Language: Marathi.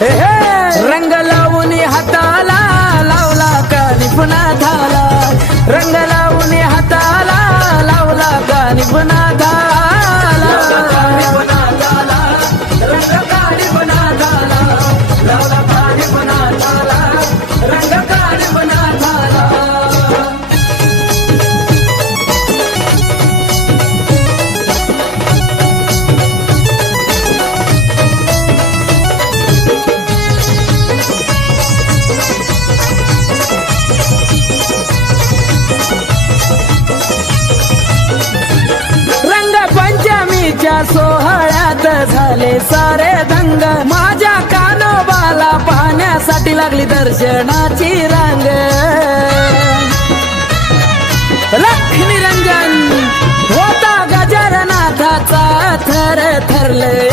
रंग लावून हाताला लावला कानी पुन्हा झाला, रंग लावून हाताला लावला कानी पुन्हा झाला, रंग कानी पुन्हा झाला, लावला कानी पुन्हा झाला, रंग कानी पुन्हा झाला. सोहळ्यात झाले सारे दंग, माझ्या कानोबाला पाहण्यासाठी लागली दर्शनाची रांग. लक्ष्मी रंजन होता गजरनाथाचा, थर थरले